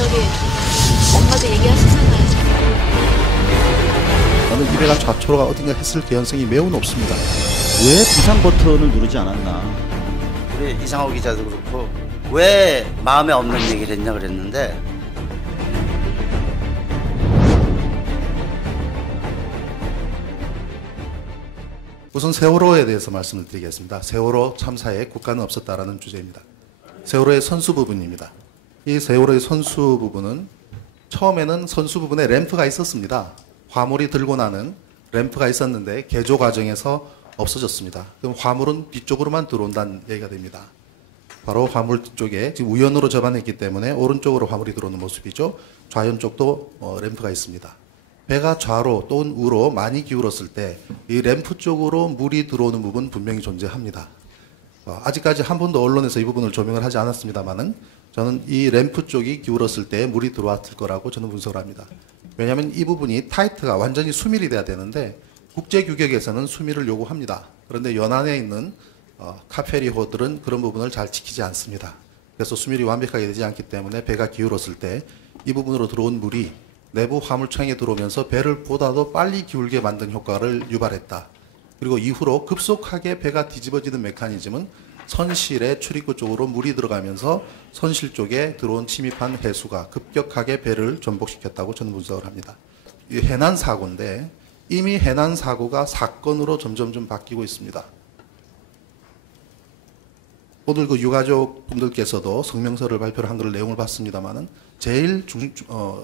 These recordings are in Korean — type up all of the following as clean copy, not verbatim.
저기 엄마도 얘기하시잖아요. 저는 이 배가 좌초로가 어딘가 했을 개연성이 매우 높습니다. 왜 비상 버튼을 누르지 않았나? 우리 이상호 기자도 그렇고 왜 마음에 없는 얘기를 했냐 그랬는데 우선 세월호에 대해서 말씀을 드리겠습니다. 세월호 참사에 국가는 없었다라는 주제입니다. 세월호의 선수 부분입니다. 이 세월호의 선수 부분은 처음에는 선수 부분에 램프가 있었습니다. 화물이 들고 나는 램프가 있었는데 개조 과정에서 없어졌습니다. 그럼 화물은 뒤쪽으로만 들어온다는 얘기가 됩니다. 바로 화물 쪽에 지금 우연으로 접안했기 때문에 오른쪽으로 화물이 들어오는 모습이죠. 좌연 쪽도 램프가 있습니다. 배가 좌로 또는 우로 많이 기울었을 때 이 램프 쪽으로 물이 들어오는 부분 분명히 존재합니다. 아직까지 한 번도 언론에서 이 부분을 조명을 하지 않았습니다만은 저는 이 램프 쪽이 기울었을 때 물이 들어왔을 거라고 저는 분석을 합니다. 왜냐하면 이 부분이 타이트가 완전히 수밀이 돼야 되는데 국제 규격에서는 수밀을 요구합니다. 그런데 연안에 있는 카페리호들은 그런 부분을 잘 지키지 않습니다. 그래서 수밀이 완벽하게 되지 않기 때문에 배가 기울었을 때 이 부분으로 들어온 물이 내부 화물창에 들어오면서 배를 보다도 빨리 기울게 만든 효과를 유발했다. 그리고 이후로 급속하게 배가 뒤집어지는 메커니즘은 선실의 출입구 쪽으로 물이 들어가면서 선실 쪽에 들어온 침입한 해수가 급격하게 배를 전복시켰다고 저는 분석을 합니다. 이 해난 사고인데 이미 해난 사고가 사건으로 점점 좀 바뀌고 있습니다. 오늘 그 유가족 분들께서도 성명서를 발표를 한 걸 내용을 봤습니다만은 제일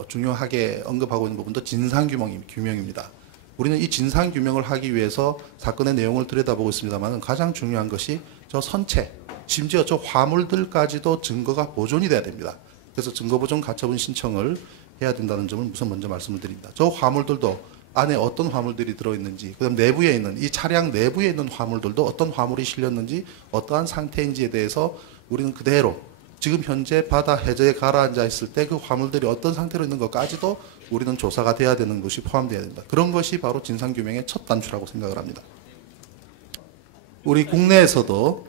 중요하게 언급하고 있는 부분도 진상규명입니다. 우리는 이 진상규명을 하기 위해서 사건의 내용을 들여다보고 있습니다만 가장 중요한 것이 저 선체, 심지어 저 화물들까지도 증거가 보존이 돼야 됩니다. 그래서 증거보존 가처분 신청을 해야 된다는 점을 우선 먼저 말씀을 드립니다. 저 화물들도 안에 어떤 화물들이 들어있는지, 그다음 내부에 있는 이 차량 내부에 있는 화물들도 어떤 화물이 실렸는지, 어떠한 상태인지에 대해서 우리는 그대로 지금 현재 바다 해저에 가라앉아 있을 때 그 화물들이 어떤 상태로 있는 것까지도 우리는 조사가 돼야 되는 것이 포함되어야 됩니다. 그런 것이 바로 진상규명의 첫 단추라고 생각을 합니다. 우리 국내에서도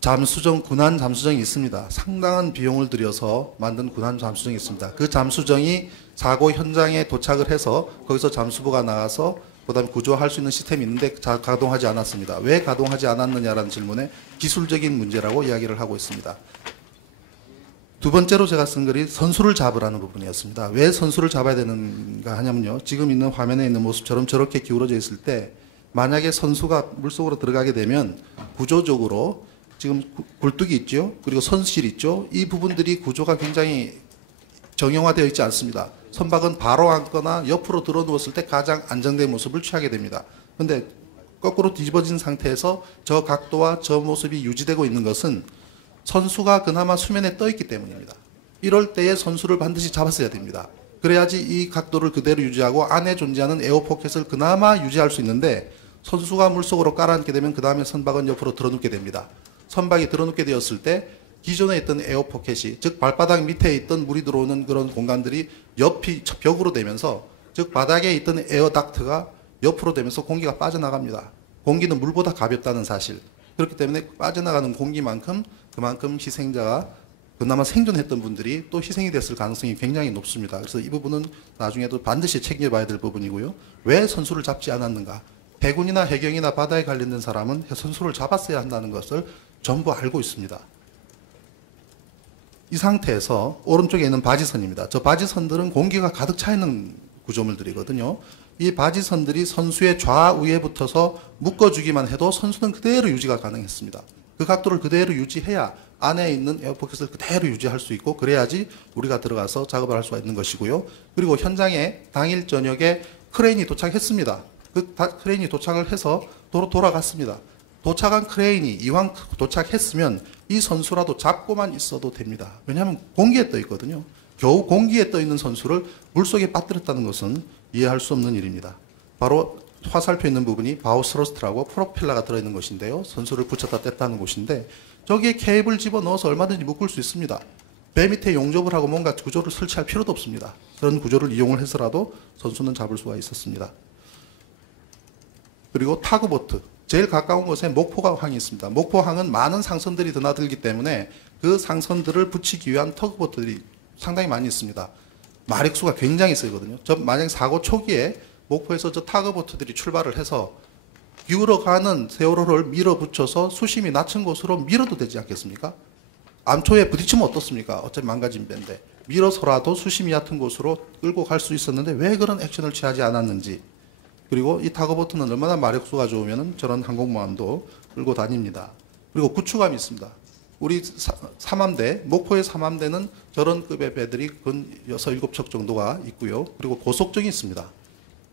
잠수정, 군안 잠수정이 있습니다. 상당한 비용을 들여서 만든 군안 잠수정이 있습니다. 그 잠수정이 사고 현장에 도착을 해서 거기서 잠수부가 나가서 그다음에 구조할 수 있는 시스템이 있는데 가동하지 않았습니다. 왜 가동하지 않았느냐라는 질문에 기술적인 문제라고 이야기를 하고 있습니다. 두 번째로 제가 쓴 글이 선수를 잡으라는 부분이었습니다. 왜 선수를 잡아야 되는가 하냐면요. 지금 있는 화면에 있는 모습처럼 저렇게 기울어져 있을 때 만약에 선수가 물속으로 들어가게 되면 구조적으로 지금 굴뚝이 있죠. 그리고 선실 있죠. 이 부분들이 구조가 굉장히 정형화되어 있지 않습니다. 선박은 바로 앉거나 옆으로 들어 누웠을 때 가장 안정된 모습을 취하게 됩니다. 그런데 거꾸로 뒤집어진 상태에서 저 각도와 저 모습이 유지되고 있는 것은 선수가 그나마 수면에 떠 있기 때문입니다. 이럴 때에 선수를 반드시 잡았어야 됩니다. 그래야지 이 각도를 그대로 유지하고 안에 존재하는 에어포켓을 그나마 유지할 수 있는데 선수가 물속으로 깔아앉게 되면 그 다음에 선박은 옆으로 들어눕게 됩니다. 선박이 들어눕게 되었을 때 기존에 있던 에어포켓이, 즉 발바닥 밑에 있던 물이 들어오는 그런 공간들이 옆이 벽으로 되면서, 즉 바닥에 있던 에어닥트가 옆으로 되면서 공기가 빠져나갑니다. 공기는 물보다 가볍다는 사실. 그렇기 때문에 빠져나가는 공기만큼 그만큼 희생자가 그나마 생존했던 분들이 또 희생이 됐을 가능성이 굉장히 높습니다. 그래서 이 부분은 나중에도 반드시 책임져봐야 될 부분이고요. 왜 선수를 잡지 않았는가? 해군이나 해경이나 바다에 관련된 사람은 선수를 잡았어야 한다는 것을 전부 알고 있습니다. 이 상태에서 오른쪽에 있는 바지선입니다. 저 바지선들은 공기가 가득 차 있는 구조물들이거든요. 이 바지선들이 선수의 좌우에 붙어서 묶어주기만 해도 선수는 그대로 유지가 가능했습니다. 그 각도를 그대로 유지해야 안에 있는 에어포켓을 그대로 유지할 수 있고, 그래야지 우리가 들어가서 작업을 할 수가 있는 것이고요. 그리고 현장에 당일 저녁에 크레인이 도착했습니다. 그 크레인이 도착을 해서 도로 돌아갔습니다. 도착한 크레인이 이왕 도착했으면 이 선수라도 잡고만 있어도 됩니다. 왜냐하면 공기에 떠 있거든요. 겨우 공기에 떠 있는 선수를 물속에 빠뜨렸다는 것은 이해할 수 없는 일입니다. 바로 화살표 있는 부분이 바우스로스트라고 프로펠러가 들어있는 것인데요. 선수를 붙였다 뗐다는 곳인데 저기에 케이블 집어넣어서 얼마든지 묶을 수 있습니다. 배 밑에 용접을 하고 뭔가 구조를 설치할 필요도 없습니다. 그런 구조를 이용을 해서라도 선수는 잡을 수가 있었습니다. 그리고 타그보트. 제일 가까운 곳에 목포항이 있습니다. 목포항은 많은 상선들이 드나들기 때문에 그 상선들을 붙이기 위한 터그보트들이 상당히 많이 있습니다. 마력수가 굉장히 세거든요. 만약 사고 초기에 목포에서 저 타그보트들이 출발을 해서 기울어가는 세월호를 밀어붙여서 수심이 낮은 곳으로 밀어도 되지 않겠습니까? 암초에 부딪히면 어떻습니까? 어차피 망가진 배인데 밀어서라도 수심이 얕은 곳으로 끌고 갈 수 있었는데 왜 그런 액션을 취하지 않았는지. 그리고 이 타그보트는 얼마나 마력수가 좋으면 저런 항공모함도 끌고 다닙니다. 그리고 구축함이 있습니다. 우리 삼함대, 목포의 삼함대는 저런 급의 배들이 근 6, 7척 정도가 있고요. 그리고 고속정이 있습니다.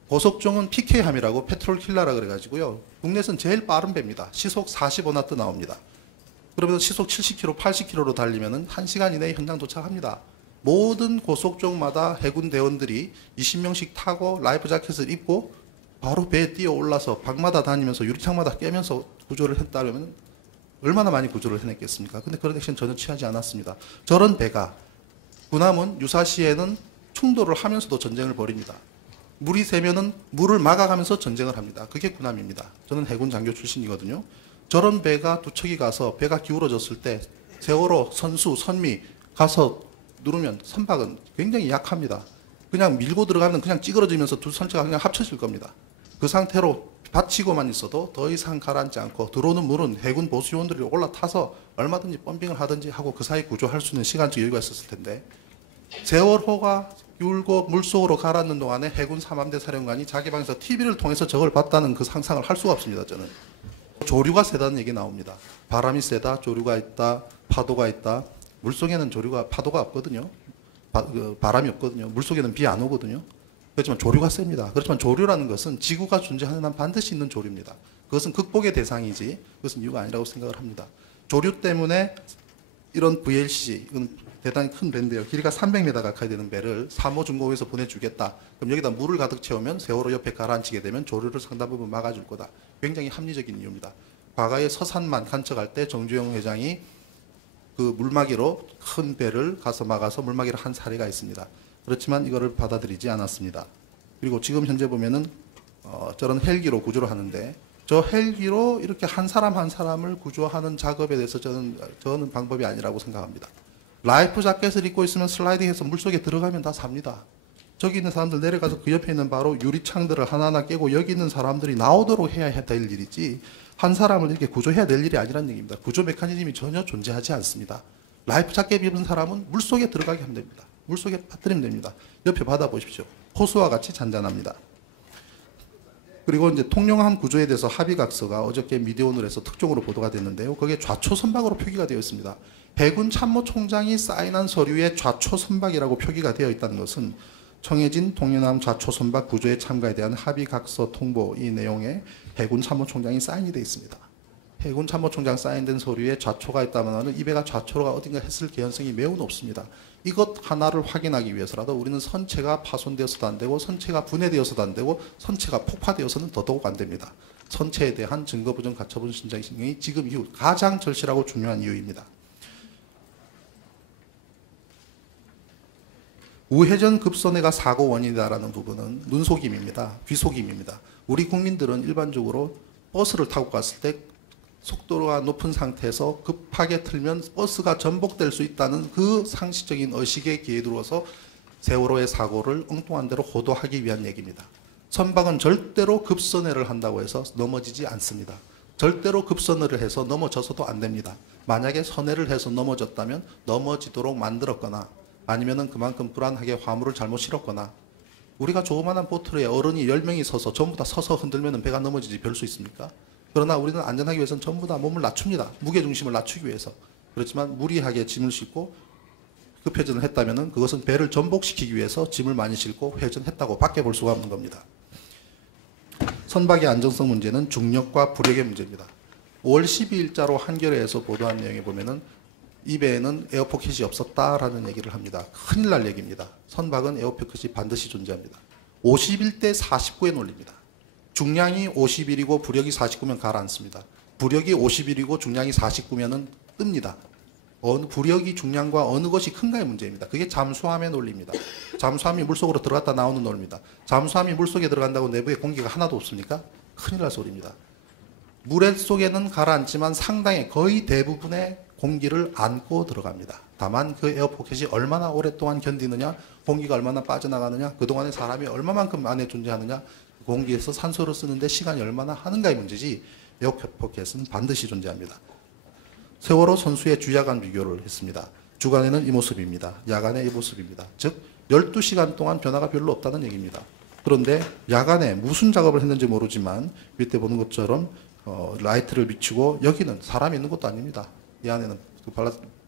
고속정은 PK함이라고 페트롤 킬러라 그래가지고요. 국내에서는 제일 빠른 배입니다. 시속 45나트 나옵니다. 그러면 시속 70km, 80km로 달리면 1시간 이내에 현장 도착합니다. 모든 고속정마다 해군 대원들이 20명씩 타고 라이프 자켓을 입고 바로 배에 뛰어 올라서 방마다 다니면서 유리창마다 깨면서 구조를 했다면 얼마나 많이 구조를 해냈겠습니까? 근데 그런 액션 전혀 취하지 않았습니다. 저런 배가 군함은 유사시에는 충돌을 하면서도 전쟁을 벌입니다. 물이 새면은 물을 막아가면서 전쟁을 합니다. 그게 군함입니다. 저는 해군 장교 출신이거든요. 저런 배가 두 척이 가서 배가 기울어졌을 때 세월호, 선수, 선미 가서 누르면 선박은 굉장히 약합니다. 그냥 밀고 들어가면 그냥 찌그러지면서 두 선체가 그냥 합쳐질 겁니다. 그 상태로 받치고만 있어도 더 이상 가라앉지 않고 들어오는 물은 해군 보수요원들이 올라타서 얼마든지 펌핑을 하든지 하고 그 사이 구조할 수 있는 시간적 여유가 있었을 텐데 세월호가 기울고 물속으로 가라앉는 동안에 해군 삼함대 사령관이 자기 방에서 TV를 통해서 저걸 봤다는 그 상상을 할 수가 없습니다. 저는. 조류가 세다는 얘기 나옵니다. 바람이 세다, 조류가 있다, 파도가 있다. 물속에는 파도가 없거든요. 바람이 없거든요. 물속에는 비 안 오거든요. 그렇지만 조류가 셉니다. 그렇지만 조류라는 것은 지구가 존재하는 한 반드시 있는 조류입니다. 그것은 극복의 대상이지 그것은 이유가 아니라고 생각을 합니다. 조류 때문에 이런 VLCC, 이건 대단히 큰 배인데요. 길이가 300m 가까이 되는 배를 사모중공에서 보내주겠다. 그럼 여기다 물을 가득 채우면 세월호 옆에 가라앉히게 되면 조류를 상당 부분 막아줄 거다. 굉장히 합리적인 이유입니다. 과거에 서산만 간척할 때 정주영 회장이 그 물막이로 큰 배를 가서 막아서 물막이를 한 사례가 있습니다. 그렇지만 이거를 받아들이지 않았습니다. 그리고 지금 현재 보면은 저런 헬기로 구조를 하는데 저 헬기로 이렇게 한 사람 한 사람을 구조하는 작업에 대해서 저는 방법이 아니라고 생각합니다. 라이프 자켓을 입고 있으면 슬라이딩해서 물속에 들어가면 다 삽니다. 저기 있는 사람들 내려가서 그 옆에 있는 바로 유리창들을 하나하나 깨고 여기 있는 사람들이 나오도록 해야 될 일이지 한 사람을 이렇게 구조해야 될 일이 아니라는 얘기입니다. 구조 메커니즘이 전혀 존재하지 않습니다. 라이프 자켓 입은 사람은 물속에 들어가게 하면 됩니다. 물속에 빠뜨리면 됩니다. 옆에 받아보십시오. 호수와 같이 잔잔합니다. 그리고 이제 통영함 구조에 대해서 합의각서가 어저께 미디어오늘에서 특종으로 보도가 됐는데요. 거기에 좌초선박으로 표기가 되어 있습니다. 해군 참모총장이 사인한 서류에 좌초선박이라고 표기가 되어 있다는 것은 청해진 통영함 좌초선박 구조에 참가에 대한 합의각서 통보 이 내용에 해군 참모총장이 사인이 되어 있습니다. 해군 참모총장 사인된 서류에 좌초가 있다면 이 배가 좌초가 어딘가 했을 개연성이 매우 높습니다. 이것 하나를 확인하기 위해서라도 우리는 선체가 파손되어서도 안 되고 선체가 분해되어서도 안 되고 선체가 폭파되어서는 더더욱 안 됩니다. 선체에 대한 증거부정 가처분 신청이 지금 이후 가장 절실하고 중요한 이유입니다. 우회전 급선회가 사고 원인이다라는 부분은 눈속임입니다. 귀속임입니다. 우리 국민들은 일반적으로 버스를 타고 갔을 때 속도가 높은 상태에서 급하게 틀면 버스가 전복될 수 있다는 그 상식적인 의식에 기회들어서 세월호의 사고를 엉뚱한 대로 호도하기 위한 얘기입니다. 선박은 절대로 급선회를 한다고 해서 넘어지지 않습니다. 절대로 급선회를 해서 넘어져서도 안 됩니다. 만약에 선회를 해서 넘어졌다면 넘어지도록 만들었거나 아니면은 그만큼 불안하게 화물을 잘못 실었거나 우리가 조그마한 보트에 어른이 10명이 서서 전부 다 서서 흔들면 배가 넘어지지 별 수 있습니까? 그러나 우리는 안전하기 위해서는 전부 다 몸을 낮춥니다. 무게중심을 낮추기 위해서. 그렇지만 무리하게 짐을 싣고 급회전을 했다면 그것은 배를 전복시키기 위해서 짐을 많이 싣고 회전했다고 밖에 볼 수가 없는 겁니다. 선박의 안정성 문제는 중력과 부력의 문제입니다. 5월 12일자로 한겨레에서 보도한 내용에 보면은 이 배에는 에어포켓이 없었다라는 얘기를 합니다. 큰일 날 얘기입니다. 선박은 에어포켓이 반드시 존재합니다. 51대 49의 논리입니다. 중량이 51이고 부력이 49면 가라앉습니다. 부력이 51이고 중량이 49면은 뜹니다. 부력이 중량과 어느 것이 큰가의 문제입니다. 그게 잠수함의 논리입니다. 잠수함이 물속으로 들어갔다 나오는 논리입니다. 잠수함이 물속에 들어간다고 내부에 공기가 하나도 없습니까? 큰일 날 소리입니다. 물 속에는 가라앉지만 상당히 거의 대부분의 공기를 안고 들어갑니다. 다만 그 에어포켓이 얼마나 오랫동안 견디느냐, 공기가 얼마나 빠져나가느냐, 그동안에 사람이 얼마만큼 안에 존재하느냐, 공기에서 산소를 쓰는데 시간이 얼마나 하는가의 문제지 에어포켓은 반드시 존재합니다. 세월호 선수의 주야간 비교를 했습니다. 주간에는 이 모습입니다. 야간에 이 모습입니다. 즉 12시간 동안 변화가 별로 없다는 얘기입니다. 그런데 야간에 무슨 작업을 했는지 모르지만 밑에 보는 것처럼 라이트를 비추고 여기는 사람이 있는 것도 아닙니다. 이 안에는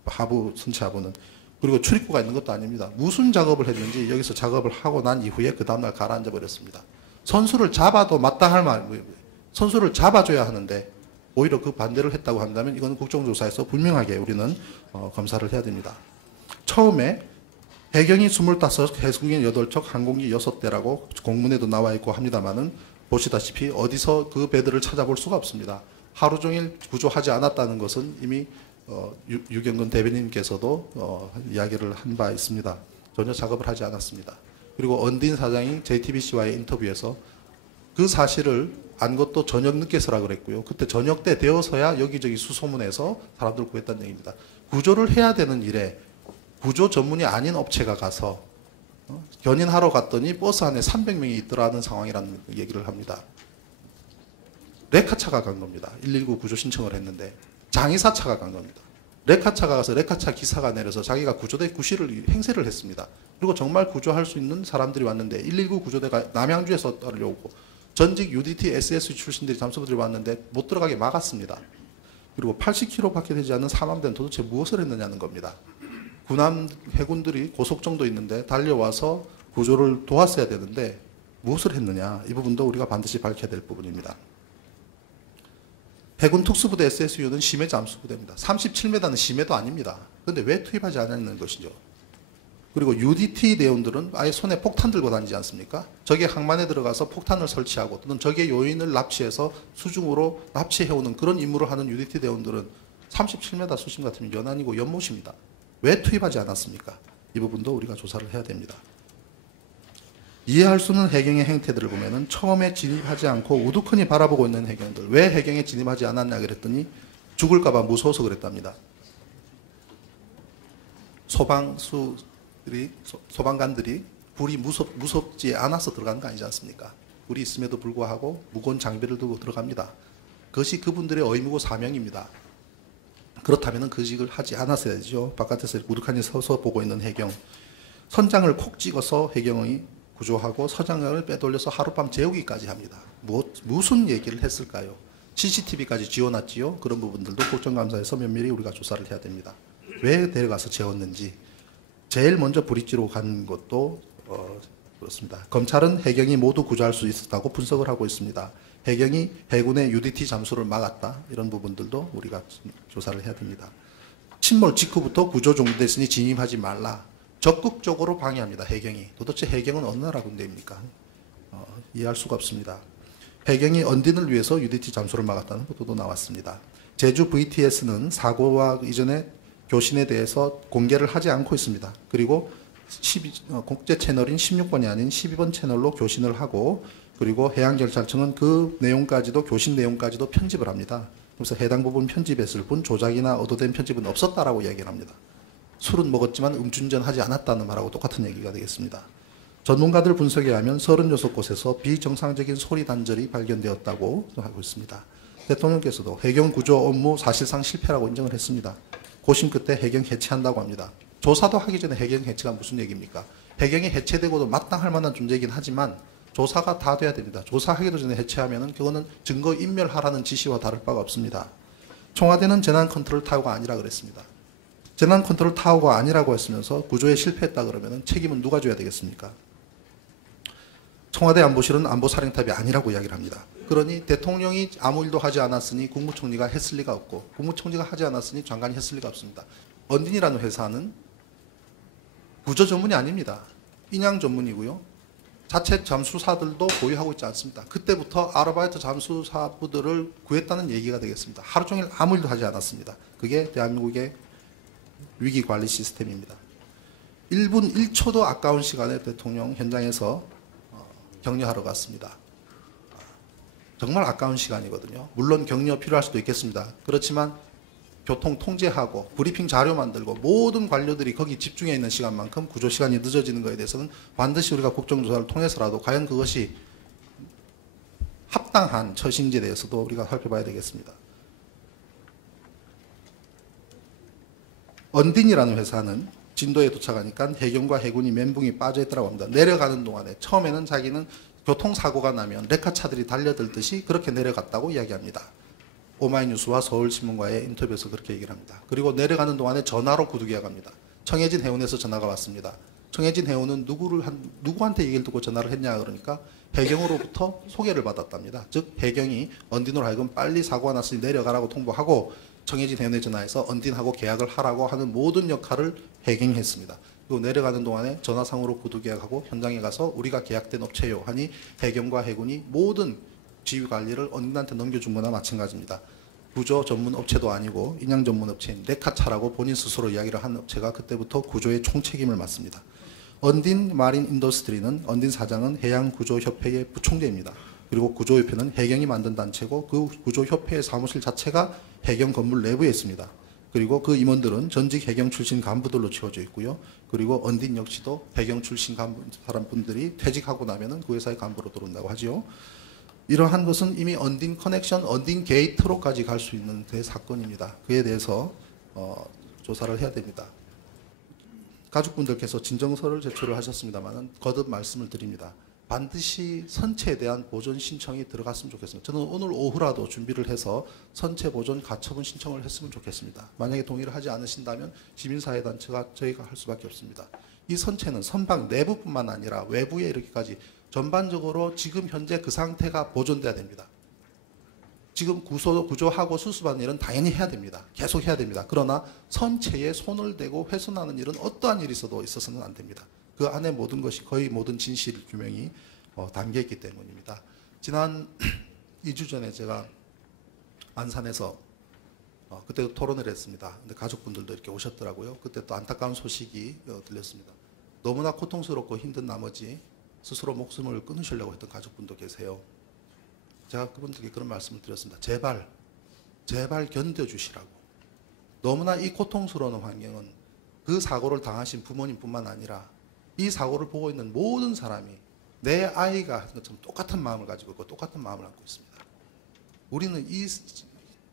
하부, 선체 하부는. 그리고 출입구가 있는 것도 아닙니다. 무슨 작업을 했는지 여기서 작업을 하고 난 이후에 그 다음날 가라앉아 버렸습니다. 선수를 잡아도 마땅할 말, 선수를 잡아줘야 하는데 오히려 그 반대를 했다고 한다면 이건 국정조사에서 분명하게 우리는 검사를 해야 됩니다. 처음에 해경이 25, 해수경이 8척, 항공기 6대라고 공문에도 나와 있고 합니다만은 보시다시피 어디서 그 배들을 찾아볼 수가 없습니다. 하루 종일 구조하지 않았다는 것은 이미 유경근 대변인께서도 이야기를 한 바 있습니다. 전혀 작업을 하지 않았습니다. 그리고 언딘 사장이 JTBC와의 인터뷰에서 그 사실을 안 것도 저녁 늦게서라 그랬고요. 그때 저녁 때 되어서야 여기저기 수소문해서 사람들 구했다는 얘기입니다. 구조를 해야 되는 일에 구조 전문이 아닌 업체가 가서 견인하러 갔더니 버스 안에 300명이 있더라는 상황이라는 얘기를 합니다. 레카차가 간 겁니다. 119 구조 신청을 했는데 장의사차가 간 겁니다. 레카차가 가서 레카차 기사가 내려서 자기가 구조대 구실을 행세를 했습니다. 그리고 정말 구조할 수 있는 사람들이 왔는데 119 구조대가 남양주에서 따르려오고 전직 UDT SS 출신들이 잠수부들이 왔는데 못 들어가게 막았습니다. 그리고 80km밖에 되지 않는 삼함대는 도대체 무엇을 했느냐는 겁니다. 군함 해군들이 고속정도 있는데 달려와서 구조를 도왔어야 되는데 무엇을 했느냐, 이 부분도 우리가 반드시 밝혀야 될 부분입니다. 해군 특수부대 SSU는 심해 잠수부대입니다. 37m는 심해도 아닙니다. 그런데 왜 투입하지 않았는 것이죠. 그리고 UDT 대원들은 아예 손에 폭탄 들고 다니지 않습니까? 적의 항만에 들어가서 폭탄을 설치하고 또는 적의 요인을 납치해서 수중으로 납치해오는 그런 임무를 하는 UDT 대원들은 37m 수심 같으면 연안이고 연못입니다. 왜 투입하지 않았습니까? 이 부분도 우리가 조사를 해야 됩니다. 이해할 수 없는 해경의 행태들을 보면은 처음에 진입하지 않고 우두커니 바라보고 있는 해경들, 왜 해경에 진입하지 않았냐 그랬더니 죽을까봐 무서워서 그랬답니다. 소방관들이 불이 무섭지 않아서 들어간 거 아니지 않습니까? 불이 있음에도 불구하고 무거운 장비를 들고 들어갑니다. 그것이 그분들의 의무고 사명입니다. 그렇다면 그 직을 하지 않았어야죠. 바깥에서 우두커니 서서 보고 있는 해경. 선장을 콕 찍어서 해경이 구조하고 서장을 빼돌려서 하룻밤 재우기까지 합니다. 무슨 얘기를 했을까요? CCTV까지 지어놨지요. 그런 부분들도 국정감사에서 면밀히 우리가 조사를 해야 됩니다. 왜 데려가서 재웠는지. 제일 먼저 브릿지로 간 것도 그렇습니다. 검찰은 해경이 모두 구조할 수 있었다고 분석을 하고 있습니다. 해경이 해군의 UDT 잠수를 막았다. 이런 부분들도 우리가 조사를 해야 됩니다. 침몰 직후부터 구조 종료됐으니 진입하지 말라. 적극적으로 방해합니다. 해경이. 도대체 해경은 어느 나라 군대입니까? 이해할 수가 없습니다. 해경이 언딘을 위해서 UDT 잠수를 막았다는 보도도 나왔습니다. 제주 VTS는 사고와 이전에 교신에 대해서 공개를 하지 않고 있습니다. 그리고 국제 채널인 16번이 아닌 12번 채널로 교신을 하고 그리고 해양경찰청은 그 내용까지도 교신 내용까지도 편집을 합니다. 그래서 해당 부분 편집했을 뿐 조작이나 얻어된 편집은 없었다라고 이야기를 합니다. 술은 먹었지만 음주운전하지 않았다는 말하고 똑같은 얘기가 되겠습니다. 전문가들 분석에 의하면 36곳에서 비정상적인 소리 단절이 발견되었다고 하고 있습니다. 대통령께서도 해경 구조 업무 사실상 실패라고 인정을 했습니다. 고심 끝에 해경 해체한다고 합니다. 조사도 하기 전에 해경 해체가 무슨 얘기입니까? 해경이 해체되고도 마땅할 만한 존재이긴 하지만 조사가 다 돼야 됩니다. 조사하기도 전에 해체하면은 그거는 증거 인멸하라는 지시와 다를 바가 없습니다. 청와대는 재난 컨트롤 타워가 아니라 그랬습니다. 재난 컨트롤 타워가 아니라고 했으면서 구조에 실패했다 그러면 책임은 누가 져야 되겠습니까? 청와대 안보실은 안보사령탑이 아니라고 이야기를 합니다. 그러니 대통령이 아무 일도 하지 않았으니 국무총리가 했을 리가 없고 국무총리가 하지 않았으니 장관이 했을 리가 없습니다. 언딘이라는 회사는 구조 전문이 아닙니다. 인양 전문이고요. 자체 잠수사들도 보유하고 있지 않습니다. 그때부터 아르바이트 잠수사부들을 구했다는 얘기가 되겠습니다. 하루 종일 아무 일도 하지 않았습니다. 그게 대한민국의 위기관리 시스템입니다. 1분 1초도 아까운 시간에 대통령 현장에서 격려하러 갔습니다. 정말 아까운 시간이거든요. 물론 격려 필요할 수도 있겠습니다. 그렇지만 교통 통제하고 브리핑 자료 만들고 모든 관료들이 거기 집중해 있는 시간만큼 구조 시간이 늦어지는 것에 대해서는 반드시 우리가 국정조사를 통해서라도 과연 그것이 합당한 처신지에 대해서도 우리가 살펴봐야 되겠습니다. 언딘이라는 회사는 진도에 도착하니까 해경과 해군이 멘붕이 빠져있더라고 합니다. 내려가는 동안에 처음에는 자기는 교통사고가 나면 레카차들이 달려들듯이 그렇게 내려갔다고 이야기합니다. 오마이뉴스와 서울신문과의 인터뷰에서 그렇게 얘기를 합니다. 그리고 내려가는 동안에 전화로 구두기하갑니다. 청해진 해운에서 전화가 왔습니다. 청해진 해운은 누구한테 얘기를 듣고 전화를 했냐 그러니까 해경으로부터 소개를 받았답니다. 즉 해경이 언딘으로 하여금 빨리 사고가 났으니 내려가라고 통보하고 청해진 해운에 전화해서 언딘하고 계약을 하라고 하는 모든 역할을 해경이 했습니다. 그리고 내려가는 동안에 전화상으로 구두계약하고 현장에 가서 우리가 계약된 업체요 하니 해경과 해군이 모든 지휘관리를 언딘한테 넘겨준 거나 마찬가지입니다. 구조 전문 업체도 아니고 인양 전문 업체인 레카차라고 본인 스스로 이야기를 한 업체가 그때부터 구조의 총책임을 맡습니다. 언딘 마린 인더스트리는 언딘 사장은 해양구조협회의 부총재입니다. 그리고 구조협회는 해경이 만든 단체고 그 구조협회의 사무실 자체가 해경 건물 내부에 있습니다. 그리고 그 임원들은 전직 해경 출신 간부들로 채워져 있고요. 그리고 언딘 역시도 해경 출신 사람분들이 퇴직하고 나면은 그 회사의 간부로 들어온다고 하지요. 이러한 것은 이미 언딘 커넥션, 언딘 게이트로까지 갈 수 있는 그 사건입니다. 그에 대해서 조사를 해야 됩니다. 가족분들께서 진정서를 제출을 하셨습니다만 거듭 말씀을 드립니다. 반드시 선체에 대한 보존 신청이 들어갔으면 좋겠습니다. 저는 오늘 오후라도 준비를 해서 선체 보존 가처분 신청을 했으면 좋겠습니다. 만약에 동의를 하지 않으신다면 시민사회단체가 저희가 할 수밖에 없습니다. 이 선체는 선박 내부뿐만 아니라 외부에 이렇게까지 전반적으로 지금 현재 그 상태가 보존돼야 됩니다. 지금 구조하고 수습하는 일은 당연히 해야 됩니다. 계속 해야 됩니다. 그러나 선체에 손을 대고 훼손하는 일은 어떠한 일이 있어서는 안 됩니다. 그 안에 모든 것이 거의 모든 진실 규명이 담겨있기 때문입니다. 지난 2주 전에 제가 안산에서 그때도 토론을 했습니다. 근데 가족분들도 이렇게 오셨더라고요. 그때 또 안타까운 소식이 들렸습니다. 너무나 고통스럽고 힘든 나머지 스스로 목숨을 끊으시려고 했던 가족분도 계세요. 제가 그분들께 그런 말씀을 드렸습니다. 제발 견뎌주시라고. 너무나 이 고통스러운 환경은 그 사고를 당하신 부모님뿐만 아니라 이 사고를 보고 있는 모든 사람이 내 아이가 한 것처럼 똑같은 마음을 가지고 있고 똑같은 마음을 안고 있습니다. 우리는 이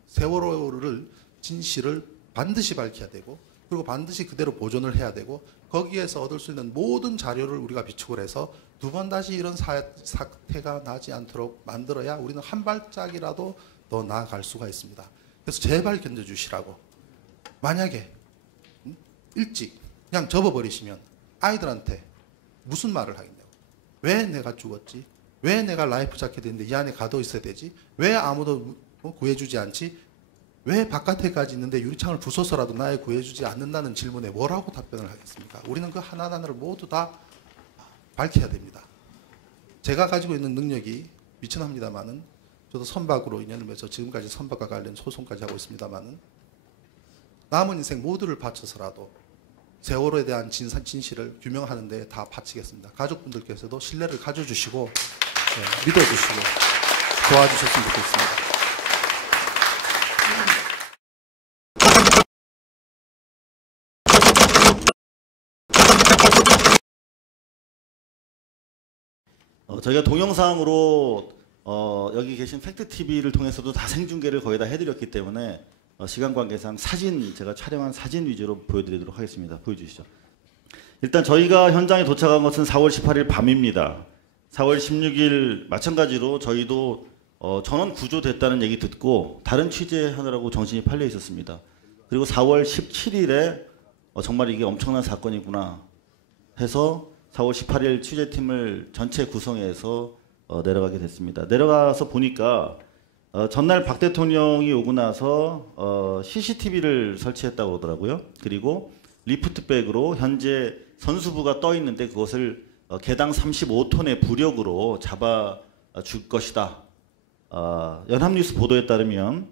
세월호를 진실을 반드시 밝혀야 되고 그리고 반드시 그대로 보존을 해야 되고 거기에서 얻을 수 있는 모든 자료를 우리가 비축을 해서 두 번 다시 이런 사태가 나지 않도록 만들어야 우리는 한 발짝이라도 더 나아갈 수가 있습니다. 그래서 제발 견뎌주시라고. 만약에 일찍 그냥 접어버리시면 아이들한테 무슨 말을 하겠냐고. 왜 내가 죽었지? 왜 내가 라이프 자켓 있는데 이 안에 가둬 있어야 되지? 왜 아무도 구해주지 않지? 왜 바깥에까지 있는데 유리창을 부숴서라도 나를 구해주지 않는다는 질문에 뭐라고 답변을 하겠습니까? 우리는 그 하나하나를 모두 다 밝혀야 됩니다. 제가 가지고 있는 능력이 미천합니다만은 저도 선박으로 인연을 맺어 지금까지 선박과 관련 소송까지 하고 있습니다만은 남은 인생 모두를 바쳐서라도 세월호에 대한 진실을 규명하는 데 다 바치겠습니다. 가족분들께서도 신뢰를 가져주시고 믿어주시고 도와주셨으면 좋겠습니다. 저희가 동영상으로 여기 계신 팩트TV를 통해서도 다 생중계를 거의 다 해드렸기 때문에 시간 관계상 사진, 제가 촬영한 사진 위주로 보여드리도록 하겠습니다. 보여주시죠. 일단 저희가 현장에 도착한 것은 4월 18일 밤입니다. 4월 16일 마찬가지로 저희도 전원 구조됐다는 얘기 듣고 다른 취재하느라고 정신이 팔려 있었습니다. 그리고 4월 17일에 정말 이게 엄청난 사건이구나 해서 4월 18일 취재팀을 전체 구성해서 내려가게 됐습니다. 내려가서 보니까 전날 박 대통령이 오고 나서 CCTV를 설치했다고 그러더라고요. 그리고 리프트백으로 현재 선수부가 떠 있는데 그것을 개당 35톤의 부력으로 잡아줄 것이다. 연합뉴스 보도에 따르면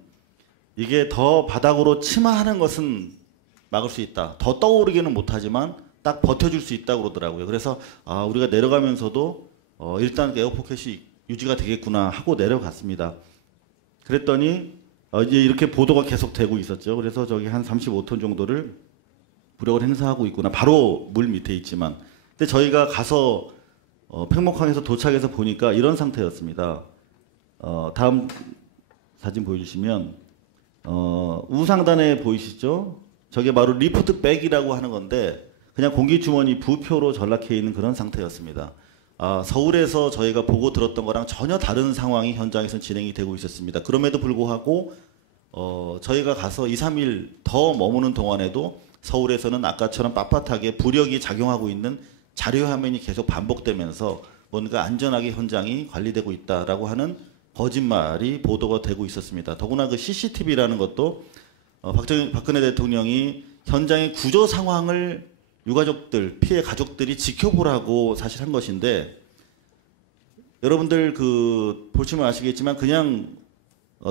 이게 더 바닥으로 침하하는 것은 막을 수 있다. 더 떠오르기는 못하지만 딱 버텨줄 수 있다고 그러더라고요. 그래서 우리가 내려가면서도 일단 에어포켓이 유지가 되겠구나 하고 내려갔습니다. 그랬더니 이제 이렇게 보도가 계속 되고 있었죠. 그래서 저기 한 35톤 정도를 부력을 행사하고 있구나. 바로 물 밑에 있지만. 근데 저희가 가서 팽목항에서 도착해서 보니까 이런 상태였습니다. 다음 사진 보여주시면 우상단에 보이시죠? 저게 바로 리프트 백이라고 하는 건데 그냥 공기주머니 부표로 전락해 있는 그런 상태였습니다. 서울에서 저희가 보고 들었던 거랑 전혀 다른 상황이 현장에서 진행이 되고 있었습니다. 그럼에도 불구하고 저희가 가서 2, 3일 더 머무는 동안에도 서울에서는 아까처럼 빳빳하게 부력이 작용하고 있는 자료 화면이 계속 반복되면서 뭔가 안전하게 현장이 관리되고 있다라고 하는 거짓말이 보도가 되고 있었습니다. 더구나 그 CCTV라는 것도 박근혜 대통령이 현장의 구조 상황을 유가족들, 피해 가족들이 지켜보라고 사실 한 것인데 여러분들 보시면 아시겠지만 그냥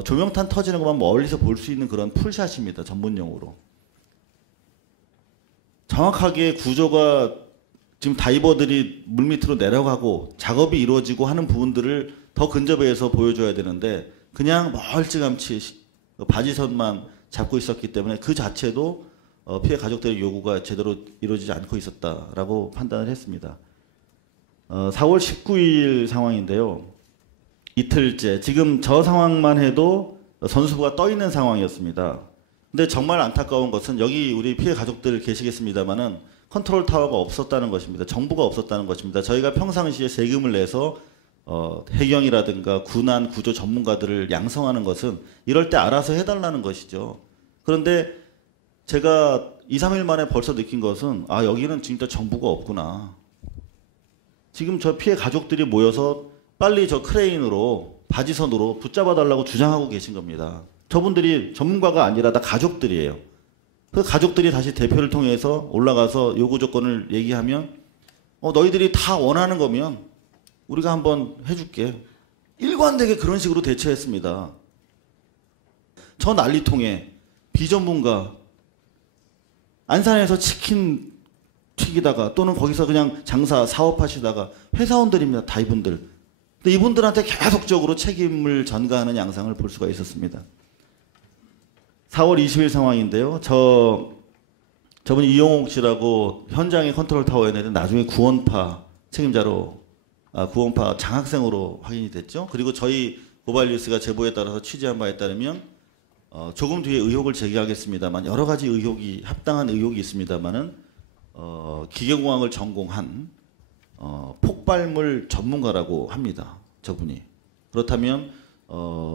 조명탄 터지는 것만 멀리서 볼 수 있는 그런 풀샷입니다. 전문용어로. 정확하게 구조가 지금 다이버들이 물밑으로 내려가고 작업이 이루어지고 하는 부분들을 더 근접해서 보여줘야 되는데 그냥 멀찌감치 바지선만 잡고 있었기 때문에 그 자체도 피해 가족들의 요구가 제대로 이루어지지 않고 있었다라고 판단을 했습니다. 4월 19일 상황인데요. 이틀째 지금 저 상황만 해도 선수부가 떠 있는 상황이었습니다. 근데 정말 안타까운 것은 여기 우리 피해 가족들 계시겠습니다만은 컨트롤 타워가 없었다는 것입니다. 정부가 없었다는 것입니다. 저희가 평상시에 세금을 내서 해경이라든가 군안 구조 전문가들을 양성하는 것은 이럴 때 알아서 해달라는 것이죠. 그런데 제가 2, 3일 만에 벌써 느낀 것은 여기는 진짜 정부가 없구나. 지금 저 피해 가족들이 모여서 빨리 저 크레인으로 바지선으로 붙잡아 달라고 주장하고 계신 겁니다. 저분들이 전문가가 아니라 다 가족들이에요. 그 가족들이 다시 대표를 통해서 올라가서 요구 조건을 얘기하면 너희들이 다 원하는 거면 우리가 한번 해줄게. 일관되게 그런 식으로 대처했습니다. 저 난리통에 비전문가 안산에서 치킨 튀기다가 또는 거기서 그냥 장사 사업하시다가 회사원들입니다. 다 이분들. 근데 이분들한테 계속적으로 책임을 전가하는 양상을 볼 수가 있었습니다. 4월 20일 상황인데요. 저분이 이용옥 씨라고 현장의 컨트롤 타워였는데 나중에 구원파 책임자로 구원파 장학생으로 확인이 됐죠. 그리고 저희 고발뉴스가 제보에 따라서 취재한 바에 따르면 조금 뒤에 의혹을 제기하겠습니다만 여러 가지 의혹이 합당한 의혹이 있습니다만은 기계공학을 전공한 폭발물 전문가라고 합니다. 저분이. 그렇다면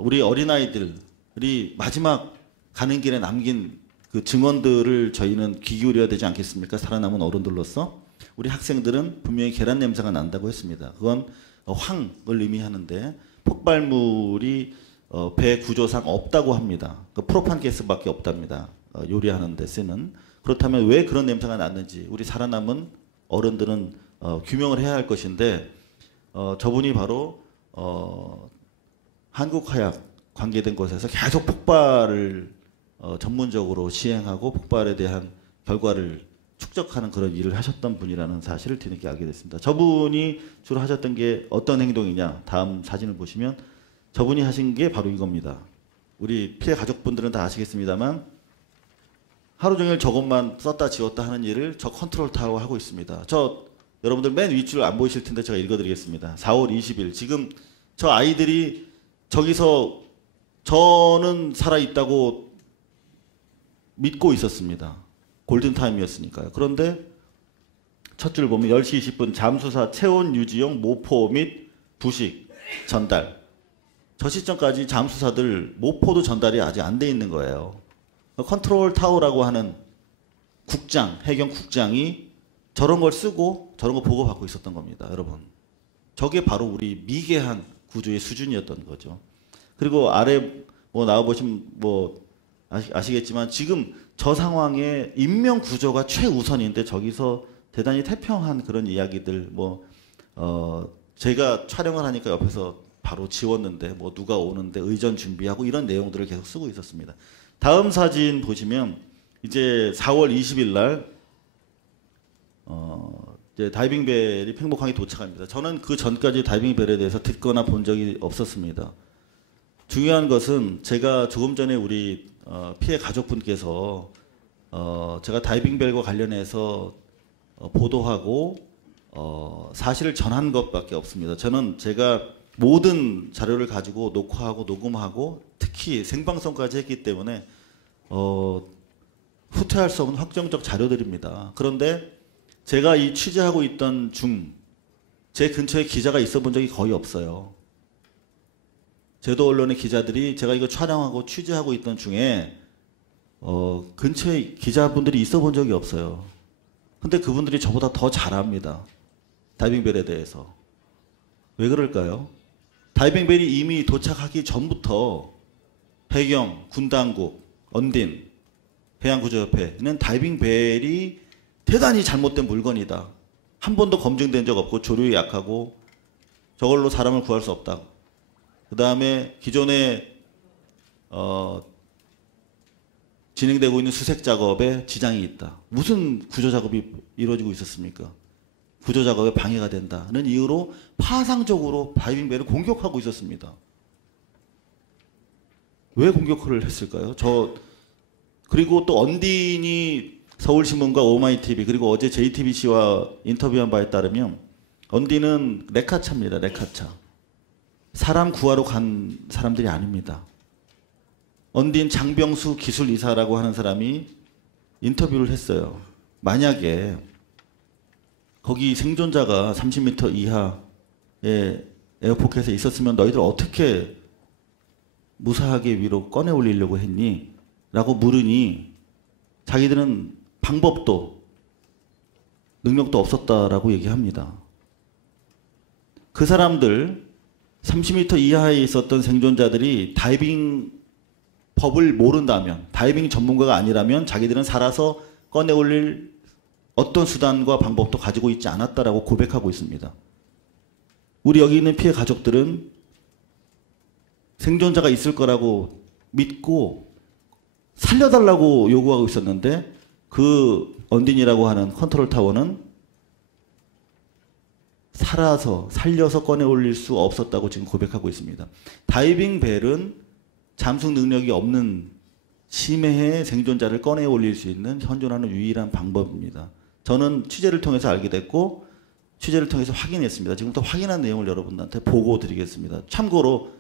우리 어린아이들이 마지막 가는 길에 남긴 그 증언들을 저희는 귀 기울여야 되지 않겠습니까? 살아남은 어른들로서. 우리 학생들은 분명히 계란 냄새가 난다고 했습니다. 그건 황을 의미하는데 폭발물이 배 구조상 없다고 합니다. 그 프로판 가스밖에 없답니다. 요리하는 데 쓰는. 그렇다면 왜 그런 냄새가 났는지 우리 살아남은 어른들은 규명을 해야 할 것인데 저분이 바로 한국화약 관계된 곳에서 계속 폭발을 전문적으로 시행하고 폭발에 대한 결과를 축적하는 그런 일을 하셨던 분이라는 사실을 뒤늦게 알게 됐습니다. 저분이 주로 하셨던 게 어떤 행동이냐. 다음 사진을 보시면 저분이 하신 게 바로 이겁니다. 우리 피해 가족분들은 다 아시겠습니다만 하루 종일 저것만 썼다 지웠다 하는 일을 저 컨트롤 타워 하고 있습니다. 여러분들 맨 윗줄 안 보이실 텐데 제가 읽어드리겠습니다. 4월 20일 지금 저 아이들이 저기서 저는 살아있다고 믿고 있었습니다. 골든타임이었으니까요. 그런데 첫 줄 보면 10시 20분 잠수사 체온 유지용 모포 및 부식 전달. 저 시점까지 잠수사들 모포도 전달이 아직 안 돼 있는 거예요. 컨트롤 타워라고 하는 국장, 해경 국장이 저런 걸 쓰고 저런 거 보고받고 있었던 겁니다. 여러분. 저게 바로 우리 미개한 구조의 수준이었던 거죠. 그리고 아래 나와보시면 아시겠지만 지금 저 상황에 인명 구조가 최우선인데 저기서 대단히 태평한 그런 이야기들 제가 촬영을 하니까 옆에서 바로 지웠는데 누가 오는데 의전 준비하고 이런 내용들을 계속 쓰고 있었습니다. 다음 사진 보시면 이제 4월 20일 날 이제 다이빙벨이 팽목항에 도착합니다. 저는 그 전까지 다이빙벨에 대해서 듣거나 본 적이 없었습니다. 중요한 것은 제가 조금 전에 우리 피해 가족분께서 제가 다이빙벨과 관련해서 보도하고 사실을 전한 것밖에 없습니다. 저는 제가 모든 자료를 가지고 녹화하고 녹음하고 특히 생방송까지 했기 때문에 후퇴할 수 없는 확정적 자료들입니다. 그런데 제가 이 취재하고 있던 제 근처에 기자가 있어 본 적이 거의 없어요. 제도 언론의 기자들이 제가 이거 촬영하고 취재하고 있던 중에 근처에 기자분들이 있어 본 적이 없어요. 근데 그분들이 저보다 더 잘 압니다. 다이빙벨에 대해서. 왜 그럴까요? 다이빙벨이 이미 도착하기 전부터 해경, 군당국, 언딘, 해양구조협회는 다이빙벨이 대단히 잘못된 물건이다. 한 번도 검증된 적 없고 조류에 약하고 저걸로 사람을 구할 수 없다. 그 다음에 기존에 진행되고 있는 수색 작업에 지장이 있다. 무슨 구조 작업이 이루어지고 있었습니까? 구조 작업에 방해가 된다는 이유로 파상적으로 다이빙벨을 공격하고 있었습니다. 왜 공격을 했을까요? 그리고 또 언딘이 서울신문과 오마이TV 그리고 어제 JTBC와 인터뷰한 바에 따르면 언딘은 레카차입니다. 레카차. 사람 구하러 간 사람들이 아닙니다. 언딘 장병수 기술이사라고 하는 사람이 인터뷰를 했어요. 만약에 거기 생존자가 30m 이하의 에어포켓에 있었으면 너희들 어떻게 무사하게 위로 꺼내 올리려고 했니? 라고 물으니 자기들은 방법도 능력도 없었다라고 얘기합니다. 그 사람들 30m 이하에 있었던 생존자들이 다이빙 법을 모른다면, 다이빙 전문가가 아니라면 자기들은 살아서 꺼내 올릴 어떤 수단과 방법도 가지고 있지 않았다라고 고백하고 있습니다. 우리 여기 있는 피해 가족들은 생존자가 있을 거라고 믿고 살려달라고 요구하고 있었는데 그 언딘이라고 하는 컨트롤 타워는 살려서 꺼내 올릴 수 없었다고 지금 고백하고 있습니다. 다이빙 벨은 잠수 능력이 없는 심해의 생존자를 꺼내 올릴 수 있는 현존하는 유일한 방법입니다. 저는 취재를 통해서 알게 됐고 취재를 통해서 확인했습니다. 지금부터 확인한 내용을 여러분들한테 보고 드리겠습니다. 참고로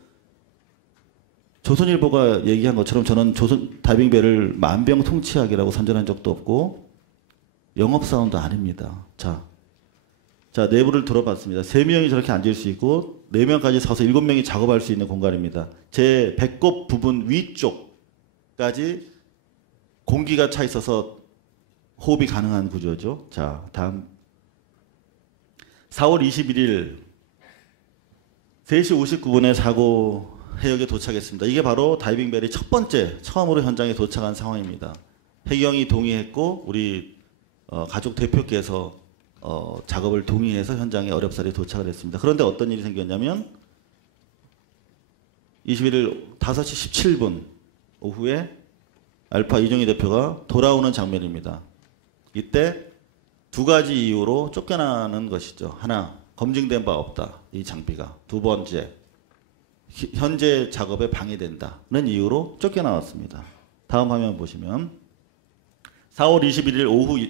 조선일보가 얘기한 것처럼 저는 다이빙벨을 만병통치약이라고 선전한 적도 없고 영업사원도 아닙니다. 자, 내부를 들어봤습니다. 3명이 저렇게 앉을 수 있고 4명까지 서서 7명이 작업할 수 있는 공간입니다. 제 배꼽 부분 위쪽까지 공기가 차 있어서 호흡이 가능한 구조죠. 자, 다음 4월 21일 3시 59분에 사고 해역에 도착했습니다. 이게 바로 다이빙벨이 처음으로 현장에 도착한 상황입니다. 해경이 동의했고 우리 가족 대표께서 작업을 동의해서 현장에 어렵사리 도착을 했습니다. 그런데 어떤 일이 생겼냐면 21일 5시 17분 오후에 알파 이종희 대표가 돌아오는 장면입니다. 이때 2가지 이유로 쫓겨나는 것이죠. 하나, 검증된 바 없다. 이 장비가. 2번째, 현재 작업에 방해된다는 이유로 쫓겨나왔습니다. 다음 화면 보시면 4월 21일 오후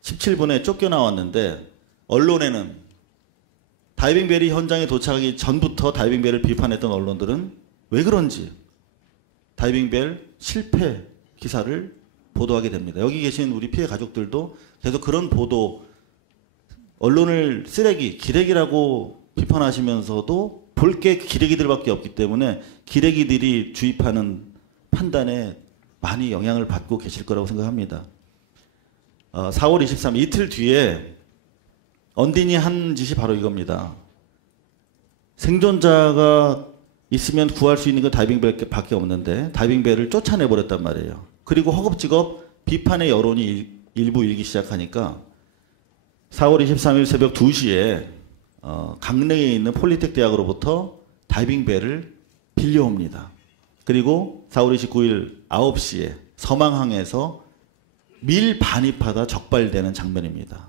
17분에 쫓겨나왔는데 언론에는 다이빙벨이 현장에 도착하기 전부터 다이빙벨을 비판했던 언론들은 왜 그런지 다이빙벨 실패 기사를 보도하게 됩니다. 여기 계신 우리 피해 가족들도 계속 그런 보도, 언론을 쓰레기, 기레기라고 비판하시면서도 볼 게 기레기들밖에 없기 때문에 기레기들이 주입하는 판단에 많이 영향을 받고 계실 거라고 생각합니다. 4월 23일 이틀 뒤에 언딘이 한 짓이 바로 이겁니다. 생존자가 있으면 구할 수 있는 건 다이빙벨밖에 없는데 다이빙벨을 쫓아내버렸단 말이에요. 그리고 허겁지겁 비판의 여론이 일부 일기 시작하니까 4월 23일 새벽 2시에 강릉에 있는 폴리텍 대학으로부터 다이빙벨을 빌려옵니다. 그리고 4월 29일 9시에 서망항에서 밀 반입하다 적발되는 장면입니다.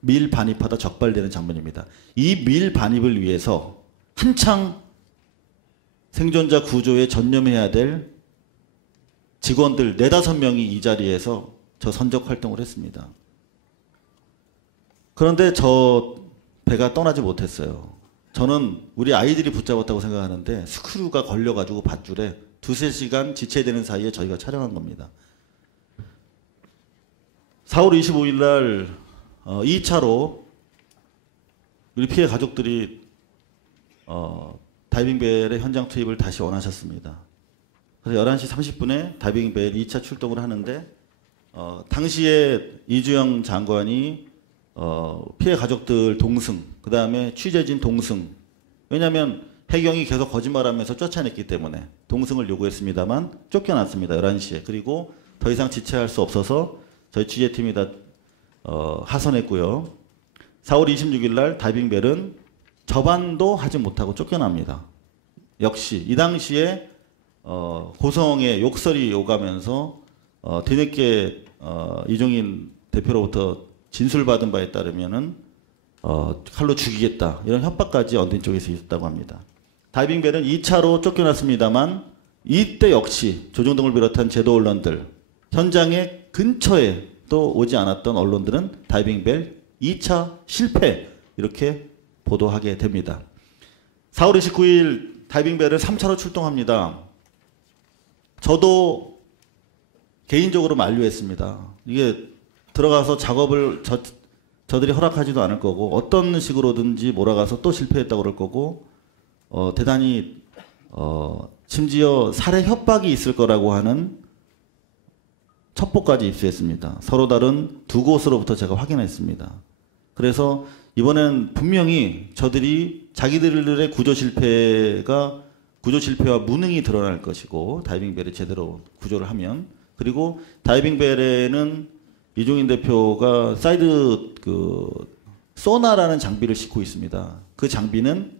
밀 반입하다 적발되는 장면입니다. 이 밀 반입을 위해서 한창 생존자 구조에 전념해야 될 직원들 4-5명이 이 자리에서 저 선적 활동을 했습니다. 그런데 저 배가 떠나지 못했어요. 저는 우리 아이들이 붙잡았다고 생각하는데 스크류가 걸려가지고 밧줄에 2-3시간 지체되는 사이에 저희가 촬영한 겁니다. 4월 25일 날 2차로 우리 피해 가족들이 다이빙벨의 현장 투입을 다시 원하셨습니다. 그래서 11시 30분에 다이빙벨 2차 출동을 하는데 당시에 이주영 장관이 피해 가족들 동승, 그 다음에 취재진 동승, 왜냐하면 해경이 계속 거짓말하면서 쫓아냈기 때문에 동승을 요구했습니다만 쫓겨났습니다. 11시에. 그리고 더 이상 지체할 수 없어서 저희 취재팀이 다 하선했고요. 4월 26일 날 다이빙벨은 접안도 하지 못하고 쫓겨납니다. 역시 이 당시에 고성에 욕설이 오가면서 뒤늦게 이종인 대표로부터 진술받은 바에 따르면은 칼로 죽이겠다 이런 협박까지 언론 쪽에서 있었다고 합니다. 다이빙벨은 2차로 쫓겨났습니다만 이때 역시 조정동을 비롯한 제도 언론들 현장의 근처에 또 오지 않았던 언론들은 다이빙벨 2차 실패 이렇게 보도하게 됩니다. 4월 29일 다이빙벨을 3차로 출동합니다. 저도 개인적으로 만류했습니다. 이게 들어가서 작업을 저들이 허락하지도 않을 거고 어떤 식으로든지 몰아가서 또 실패했다고 그럴 거고 대단히 심지어 살해 협박이 있을 거라고 하는 첩보까지 입수했습니다. 서로 다른 2곳으로부터 제가 확인했습니다. 그래서 이번엔 분명히 저들이 자기들의 구조 실패와 무능이 드러날 것이고 다이빙벨에 제대로 구조를 하면 그리고 다이빙벨에는 이종인 대표가 사이드 소나라는 장비를 싣고 있습니다. 그 장비는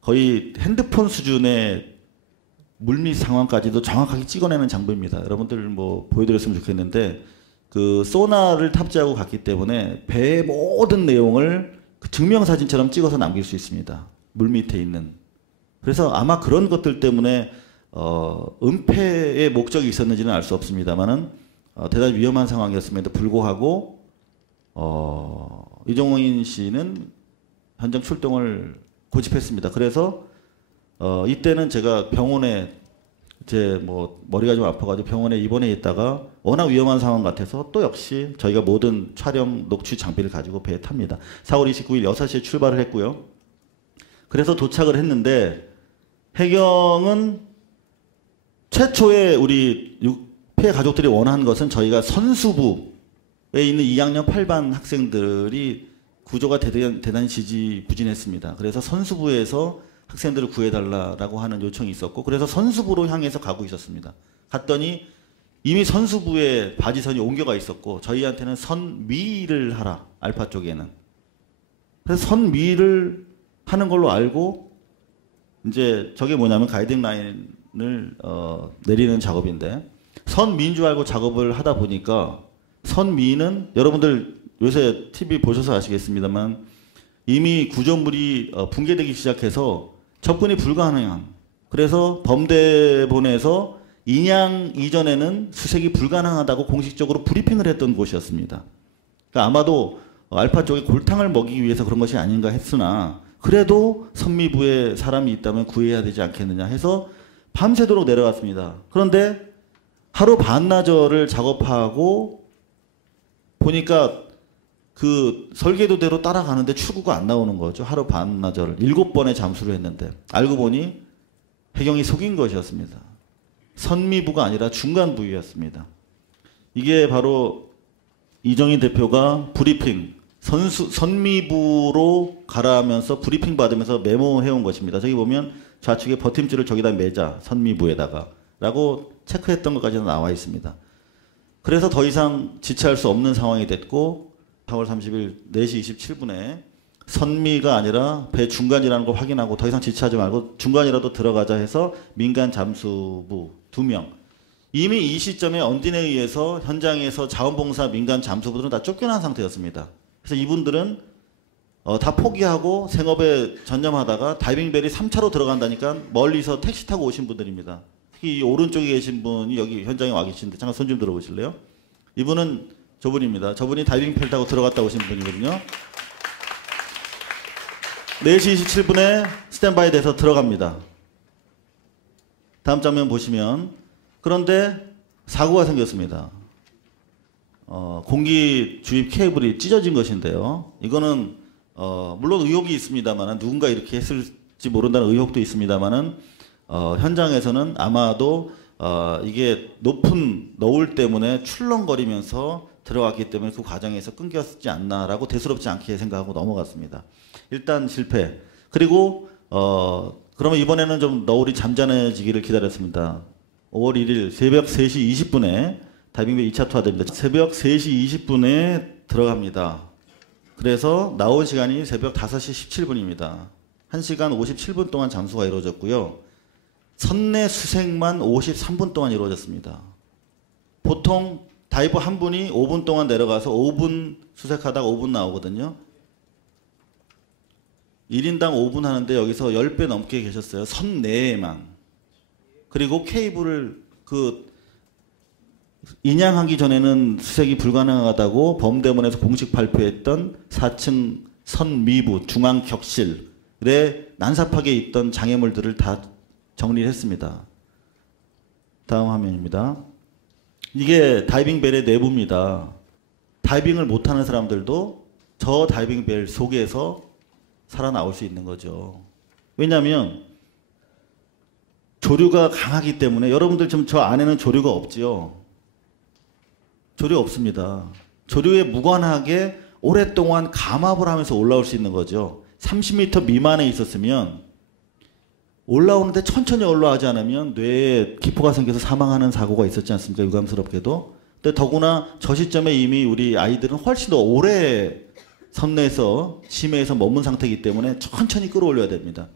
거의 핸드폰 수준의 물밑 상황까지도 정확하게 찍어내는 장비입니다. 여러분들 뭐 보여드렸으면 좋겠는데 그 소나를 탑재하고 갔기 때문에 배의 모든 내용을 그 증명사진처럼 찍어서 남길 수 있습니다. 물밑에 있는. 그래서 아마 그런 것들 때문에 은폐의 목적이 있었는지는 알 수 없습니다만은 대단히 위험한 상황이었음에도 불구하고 이종인 씨는 현장 출동을 고집했습니다. 그래서 이때는 제가 병원에 제 뭐 머리가 좀 아파가지고 병원에 입원해 있다가 워낙 위험한 상황 같아서 또 역시 저희가 모든 촬영 녹취 장비를 가지고 배에 탑니다. 4월 29일 6시에 출발을 했고요. 그래서 도착을 했는데 해경은 최초에 우리 피해 가족들이 원한 것은 저희가 선수부에 있는 2학년 8반 학생들이 구조가 대단히 지지부진했습니다. 그래서 선수부에서 학생들을 구해달라고 하는 요청이 있었고 그래서 선수부로 향해서 가고 있었습니다. 갔더니 이미 선수부에 바지선이 옮겨가 있었고 저희한테는 선미를 하라, 알파 쪽에는. 그래서 선미를 하는 걸로 알고 이제 저게 뭐냐면 가이딩 라인을 내리는 작업인데 선미인 줄 알고 작업을 하다 보니까 선미는 여러분들 요새 TV 보셔서 아시겠습니다만 이미 구조물이 붕괴되기 시작해서 접근이 불가능한 그래서 범대본에서 인양 이전에는 수색이 불가능하다고 공식적으로 브리핑을 했던 곳이었습니다. 그러니까 아마도 알파 쪽에 골탕을 먹이기 위해서 그런 것이 아닌가 했으나 그래도 선미부에 사람이 있다면 구해야 되지 않겠느냐 해서 밤새도록 내려갔습니다. 그런데 하루 반나절을 작업하고 보니까 그 설계도대로 따라가는데 출구가 안 나오는 거죠. 하루 반나절 7번의 잠수를 했는데 알고 보니 해경이 속인 것이었습니다. 선미부가 아니라 중간 부위였습니다. 이게 바로 이정인 대표가 브리핑 선미부로 가라하면서 브리핑 받으면서 메모해온 것입니다. 저기 보면 좌측에 버팀줄을 저기다 매자 선미부에다가 라고 체크했던 것까지도 나와 있습니다. 그래서 더 이상 지체할 수 없는 상황이 됐고 4월 30일 4시 27분에 선미가 아니라 배 중간이라는 걸 확인하고 더 이상 지체하지 말고 중간이라도 들어가자 해서 민간 잠수부 2명. 이미 이 시점에 언딘에 의해서 현장에서 자원봉사 민간 잠수부들은 다 쫓겨난 상태였습니다. 그래서 이분들은 다 포기하고 생업에 전념하다가 다이빙벨이 3차로 들어간다니까 멀리서 택시 타고 오신 분들입니다. 특히 이 오른쪽에 계신 분이 여기 현장에 와 계신데 잠깐 손 좀 들어보실래요? 이분은 저분입니다. 저분이 다이빙벨 타고 들어갔다 오신 분이거든요. 4시 27분에 스탠바이 돼서 들어갑니다. 다음 장면 보시면 그런데 사고가 생겼습니다. 공기 주입 케이블이 찢어진 것인데요. 이거는 물론 의혹이 있습니다만 누군가 이렇게 했을지 모른다는 의혹도 있습니다만은 현장에서는 아마도 이게 높은 너울 때문에 출렁거리면서 들어갔기 때문에 그 과정에서 끊겼지 않나라고 대수롭지 않게 생각하고 넘어갔습니다. 일단 실패. 그리고 그러면 이번에는 좀 너울이 잠잠해지기를 기다렸습니다. 5월 1일 새벽 3시 20분에 다이빙벨 2차 투하됩니다. 새벽 3시 20분에 들어갑니다. 그래서 나온 시간이 새벽 5시 17분입니다. 1시간 57분 동안 잠수가 이루어졌고요. 선내 수색만 53분 동안 이루어졌습니다. 보통 다이버 한 분이 5분 동안 내려가서 5분 수색하다가 5분 나오거든요. 1인당 5분 하는데 여기서 10배 넘게 계셨어요. 선내에만. 그리고 케이블을 인양하기 전에는 수색이 불가능하다고 범대문에서 공식 발표했던 4층 선미부 중앙 격실에 난삽하게 있던 장애물들을 다 정리를 했습니다. 다음 화면입니다. 이게 다이빙벨의 내부입니다. 다이빙을 못하는 사람들도 저 다이빙벨 속에서 살아나올 수 있는 거죠. 왜냐하면 조류가 강하기 때문에 여러분들 지금 저 안에는 조류가 없지요. 조류 없습니다. 조류에 무관하게 오랫동안 감압을 하면서 올라올 수 있는 거죠. 30m 미만에 있었으면 올라오는데 천천히 올라가지 않으면 뇌에 기포가 생겨서 사망하는 사고가 있었지 않습니까? 유감스럽게도. 근데 더구나 저 시점에 이미 우리 아이들은 훨씬 더 오래 선내에서 심해에서 머문 상태이기 때문에 천천히 끌어올려야 됩니다.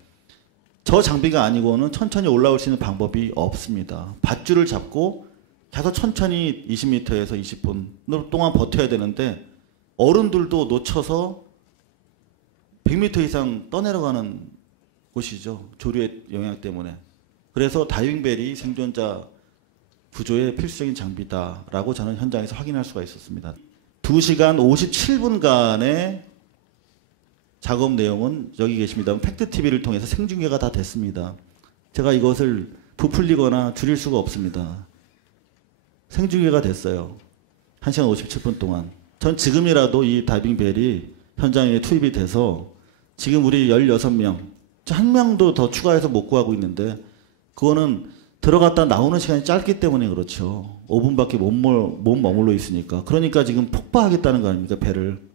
저 장비가 아니고는 천천히 올라올 수 있는 방법이 없습니다. 밧줄을 잡고 계속 천천히 20m에서 20분 동안 버텨야 되는데 어른들도 놓쳐서 100m 이상 떠내려가는 곳이죠. 조류의 영향 때문에. 그래서 다이빙벨이 생존자 구조의 필수적인 장비다라고 저는 현장에서 확인할 수가 있었습니다. 2시간 57분간의 작업 내용은 여기 계십니다. 팩트TV를 통해서 생중계가 다 됐습니다. 제가 이것을 부풀리거나 줄일 수가 없습니다. 생중계가 됐어요. 1시간 57분 동안. 전 지금이라도 이 다이빙벨이 현장에 투입이 돼서 지금 우리 16명, 한 명도 더 추가해서 못 구하고 있는데 그거는 들어갔다 나오는 시간이 짧기 때문에 그렇죠. 5분밖에 못 머물러 있으니까. 그러니까 지금 폭파하겠다는 거 아닙니까, 배를.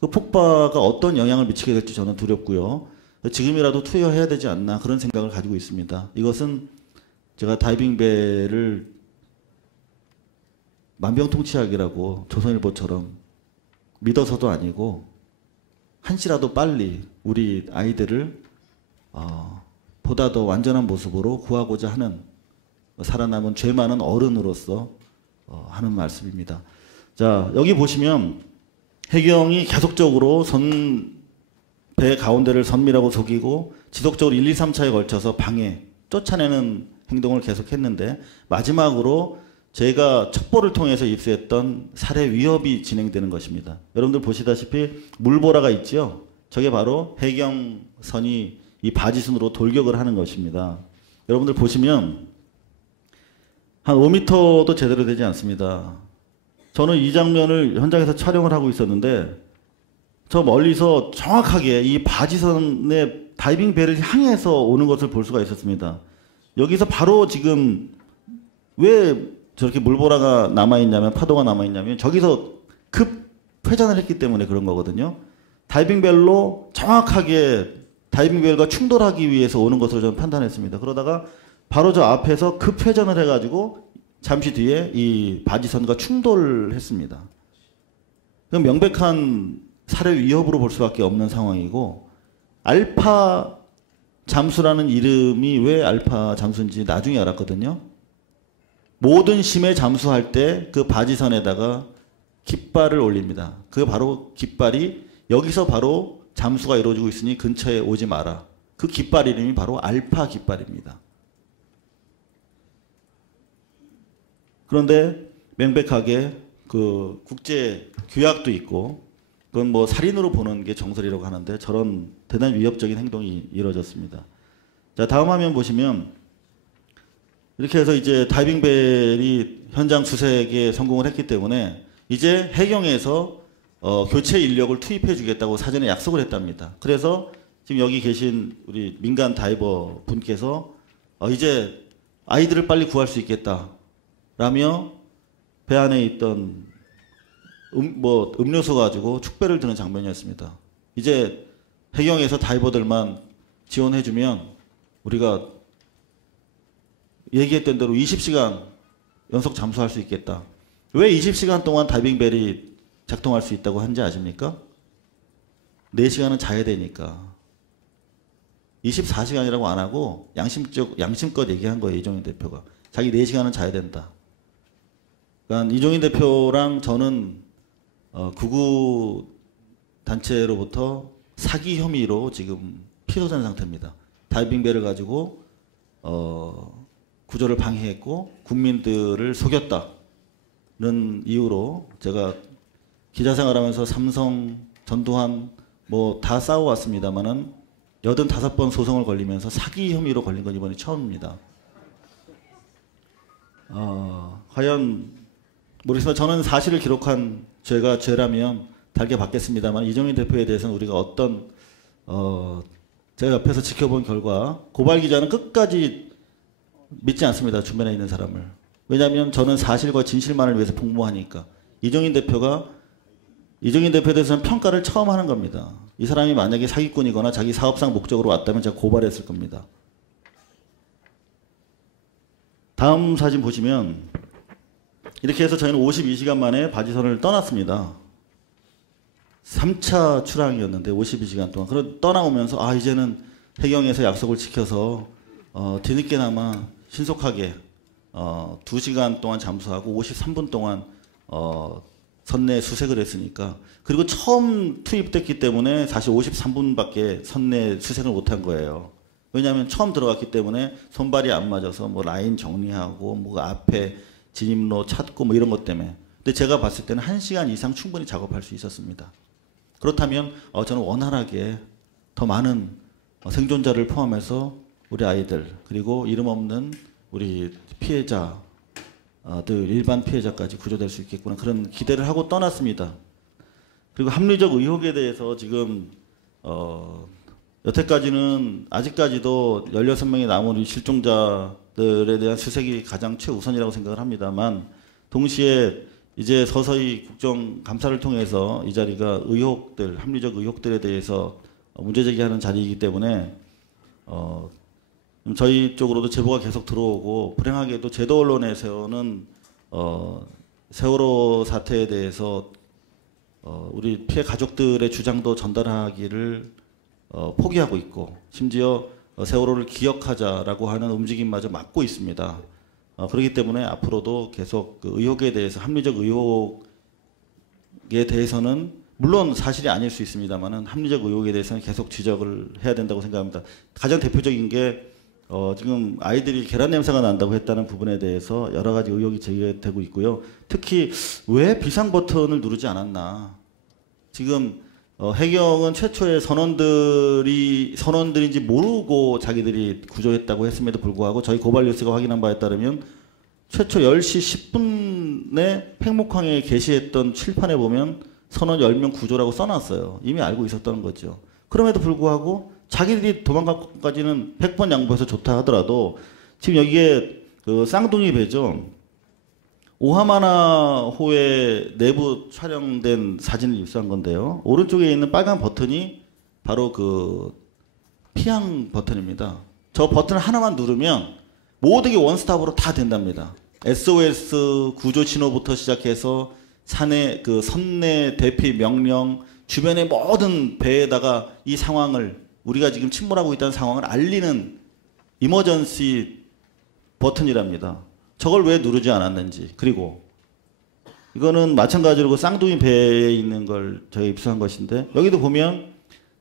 그 폭파가 어떤 영향을 미치게 될지 저는 두렵고요. 지금이라도 투여해야 되지 않나 그런 생각을 가지고 있습니다. 이것은 제가 다이빙벨을 만병통치약이라고 조선일보처럼 믿어서도 아니고 한시라도 빨리 우리 아이들을 보다 더 완전한 모습으로 구하고자 하는 살아남은 죄 많은 어른으로서 하는 말씀입니다. 자, 여기 보시면 해경이 계속적으로 배 가운데를 선미라고 속이고 지속적으로 1, 2, 3차에 걸쳐서 방해, 쫓아내는 행동을 계속했는데 마지막으로 제가 첩보를 통해서 입수했던 살해 위협이 진행되는 것입니다. 여러분들 보시다시피 물보라가 있죠. 저게 바로 해경선이 이 바지선으로 돌격을 하는 것입니다. 여러분들 보시면 한 5m도 제대로 되지 않습니다. 저는 이 장면을 현장에서 촬영을 하고 있었는데 저 멀리서 정확하게 이 바지선의 다이빙벨을 향해서 오는 것을 볼 수가 있었습니다. 여기서 바로 지금 왜 저렇게 물보라가 남아있냐면 파도가 남아있냐면 저기서 급 회전을 했기 때문에 그런 거거든요. 다이빙벨로 정확하게 다이빙벨과 충돌하기 위해서 오는 것으로 저는 판단했습니다. 그러다가 바로 저 앞에서 급 회전을 해가지고 잠시 뒤에 이 바지선과 충돌했습니다. 그럼 명백한 살해 위협으로 볼 수밖에 없는 상황이고 알파 잠수라는 이름이 왜 알파 잠수인지 나중에 알았거든요. 모든 심해 잠수할 때 그 바지선에다가 깃발을 올립니다. 그 바로 깃발이 여기서 바로 잠수가 이루어지고 있으니 근처에 오지 마라. 그 깃발 이름이 바로 알파 깃발입니다. 그런데 명백하게 그 국제 규약도 있고 그건 뭐 살인으로 보는 게 정설이라고 하는데 저런 대단히 위협적인 행동이 이루어졌습니다. 자, 다음 화면 보시면 이렇게 해서 이제 다이빙벨이 현장 수색에 성공을 했기 때문에 이제 해경에서 교체 인력을 투입해 주겠다고 사전에 약속을 했답니다. 그래서 지금 여기 계신 우리 민간 다이버 분께서 이제 아이들을 빨리 구할 수 있겠다라며 배 안에 있던 음료수 가지고 축배를 드는 장면이었습니다. 이제 해경에서 다이버들만 지원해주면 우리가 얘기했던 대로 20시간 연속 잠수할 수 있겠다. 왜 20시간 동안 다이빙벨이 작동할 수 있다고 한지 아십니까? 4시간은 자야 되니까. 24시간이라고 안 하고 양심껏 얘기한 거예요. 이종인 대표가. 자기 4시간은 자야 된다. 그러니까 이종인 대표랑 저는 극우 단체로부터 사기 혐의로 지금 피소된 상태입니다. 다이빙벨을 가지고 구조를 방해했고 국민들을 속였다는 이유로 제가 기자 생활하면서 삼성, 전두환 뭐 다 싸워왔습니다만은 85번 소송을 걸리면서 사기 혐의로 걸린 건 이번이 처음입니다. 과연 모르겠지만 저는 사실을 기록한 죄가 죄라면 달게 받겠습니다만 이종인 대표에 대해서는 우리가 어떤 제가 옆에서 지켜본 결과 고발 기자는 끝까지 믿지 않습니다. 주변에 있는 사람을. 왜냐하면 저는 사실과 진실만을 위해서 복무하니까. 이종인 대표에 대해서는 평가를 처음 하는 겁니다. 이 사람이 만약에 사기꾼이거나 자기 사업상 목적으로 왔다면 제가 고발했을 겁니다. 다음 사진 보시면 이렇게 해서 저희는 52시간 만에 바지선을 떠났습니다. 3차 출항이었는데 52시간 동안. 그럼 떠나오면서 이제는 해경에서 약속을 지켜서 뒤늦게나마 신속하게 2시간 동안 잠수하고 53분 동안 선내 수색을 했으니까 그리고 처음 투입됐기 때문에 사실 53분밖에 선내 수색을 못한 거예요. 왜냐하면 처음 들어갔기 때문에 손발이 안 맞아서 뭐 라인 정리하고 뭐 앞에 진입로 찾고 뭐 이런 것 때문에. 근데 제가 봤을 때는 1시간 이상 충분히 작업할 수 있었습니다. 그렇다면 저는 원활하게 더 많은 생존자를 포함해서 우리 아이들 그리고 이름 없는 우리 피해자들 일반 피해자까지 구조될 수 있겠구나 그런 기대를 하고 떠났습니다. 그리고 합리적 의혹에 대해서 지금 여태까지는 아직까지도 16명의 남은 우리 실종자들에 대한 수색이 가장 최우선이라고 생각을 합니다만 동시에 이제 서서히 국정감사를 통해서 이 자리가 의혹들, 합리적 의혹들에 대해서 문제제기하는 자리이기 때문에 저희 쪽으로도 제보가 계속 들어오고 불행하게도 제도 언론에서는 세월호 사태에 대해서 우리 피해 가족들의 주장도 전달하기를 포기하고 있고 심지어 세월호를 기억하자라고 하는 움직임마저 막고 있습니다. 그렇기 때문에 앞으로도 계속 그 의혹에 대해서 합리적 의혹에 대해서는 물론 사실이 아닐 수 있습니다만은 합리적 의혹에 대해서는 계속 지적을 해야 된다고 생각합니다. 가장 대표적인 게 지금 아이들이 계란 냄새가 난다고 했다는 부분에 대해서 여러 가지 의혹이 제기되고 있고요. 특히 왜 비상 버튼을 누르지 않았나. 지금 해경은 최초의 선원들인지 모르고 자기들이 구조했다고 했음에도 불구하고 저희 고발 뉴스가 확인한 바에 따르면 최초 10시 10분에 팽목항에 게시했던 칠판에 보면 선원 10명 구조라고 써놨어요. 이미 알고 있었다는 거죠. 그럼에도 불구하고 자기들이 도망가기까지는 100번 양보해서 좋다 하더라도 지금 여기에 그 쌍둥이 배죠. 오하마나호의 내부 촬영된 사진을 입수한 건데요. 오른쪽에 있는 빨간 버튼이 바로 그 피항 버튼입니다. 저 버튼 하나만 누르면 모든 게 원스톱으로 다 된답니다. SOS 구조 신호부터 시작해서 산의 그 선내 대피 명령, 주변의 모든 배에다가 이 상황을 우리가 지금 침몰하고 있다는 상황을 알리는 이머전시 버튼이랍니다. 저걸 왜 누르지 않았는지. 그리고 이거는 마찬가지로 그 쌍둥이 배에 있는 걸 저희가 입수한 것인데 여기도 보면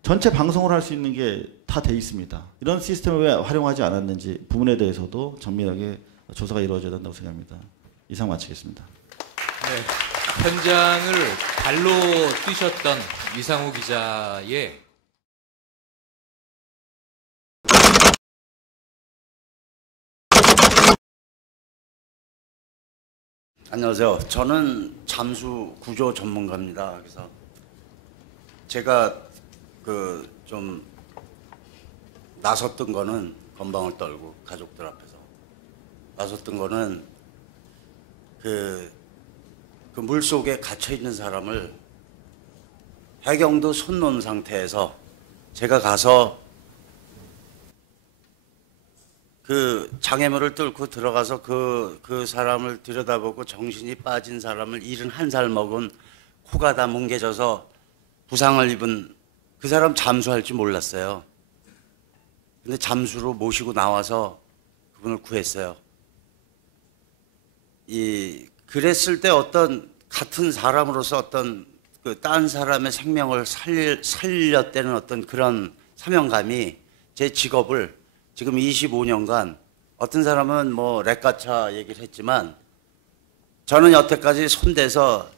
전체 방송을 할 수 있는 게 다 돼 있습니다. 이런 시스템을 왜 활용하지 않았는지 부분에 대해서도 정밀하게 조사가 이루어져야 된다고 생각합니다. 이상 마치겠습니다. 네, 현장을 발로 뛰셨던 이상호 기자의 안녕하세요. 저는 잠수 구조 전문가입니다. 그래서 제가 좀 나섰던 거는 건방을 떨고 가족들 앞에서 나섰던 거는 그 물속에 갇혀 있는 사람을 해경도 손 놓은 상태에서 제가 가서 그 장애물을 뚫고 들어가서 그 사람을 들여다보고 정신이 빠진 사람을 71살 먹은 코가 다 뭉개져서 부상을 입은 그 사람 잠수할 줄 몰랐어요. 근데 잠수로 모시고 나와서 그분을 구했어요. 그랬을 때 어떤 같은 사람으로서 어떤 딴 사람의 생명을 살렸다는 어떤 그런 사명감이 제 직업을 지금 25년간 어떤 사람은 뭐 렉가차 얘기를 했지만 저는 여태까지 손대서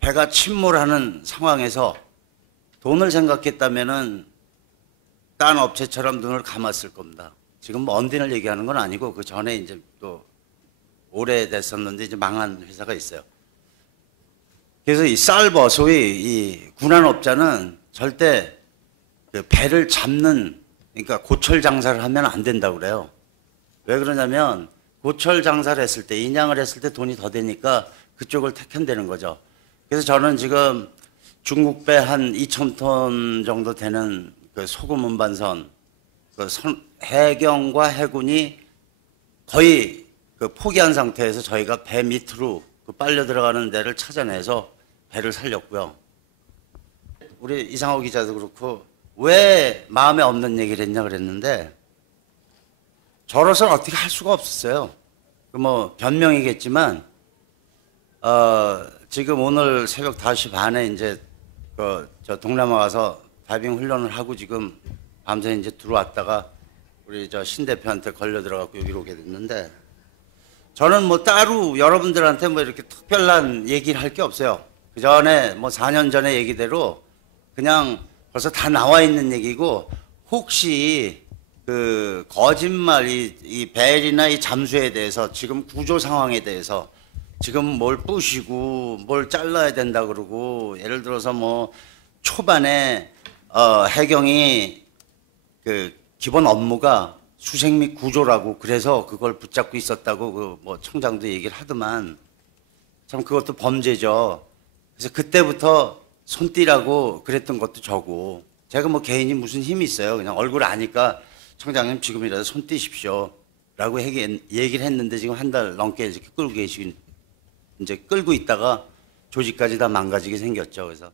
배가 침몰하는 상황에서 돈을 생각했다면은 딴 업체처럼 눈을 감았을 겁니다. 지금 뭐 언딘을 얘기하는 건 아니고 그 전에 이제 또 오래됐었는데 이제 망한 회사가 있어요. 그래서 이 살버 소위 이 군안업자는 절대 그 배를 잡는 그러니까 고철 장사를 하면 안 된다고 그래요. 왜 그러냐면 고철 장사를 했을 때 인양을 했을 때 돈이 더 되니까 그쪽을 택한다는 거죠. 그래서 저는 지금 중국배 한 2,000톤 정도 되는 그 소금 운반선 해경과 해군이 거의 그 포기한 상태에서 저희가 배 밑으로 그 빨려 들어가는 데를 찾아내서 배를 살렸고요. 우리 이상호 기자도 그렇고 왜 마음에 없는 얘기를 했냐 그랬는데 저로서는 어떻게 할 수가 없었어요. 뭐 변명이겠지만 지금 오늘 새벽 5시 반에 이제 저 동남아 가서 다이빙 훈련을 하고 지금 밤새 이제 들어왔다가 우리 저 신 대표한테 걸려 들어가고 여기로 오게 됐는데 저는 뭐 따로 여러분들한테 뭐 이렇게 특별한 얘기를 할 게 없어요. 그 전에 뭐 4년 전에 얘기대로 그냥 벌써 다 나와 있는 얘기고 혹시 그 거짓말 이 벨이나 이 잠수에 대해서 지금 구조 상황에 대해서 지금 뭘 부시고 뭘 잘라야 된다 그러고 예를 들어서 뭐 초반에 해경이 그 기본 업무가 수색 및 구조라고 그래서 그걸 붙잡고 있었다고 그 뭐 청장도 얘기를 하더만 참 그것도 범죄죠. 그래서 그때부터 손띠라고 그랬던 것도 저고 제가 뭐 개인이 무슨 힘이 있어요. 그냥 얼굴 아니까 청장님 지금이라도 손 떼십시오 라고 얘기를 했는데 지금 한 달 넘게 이렇게 끌고 계시긴 이제 끌고 있다가 조직까지 다 망가지게 생겼죠. 그래서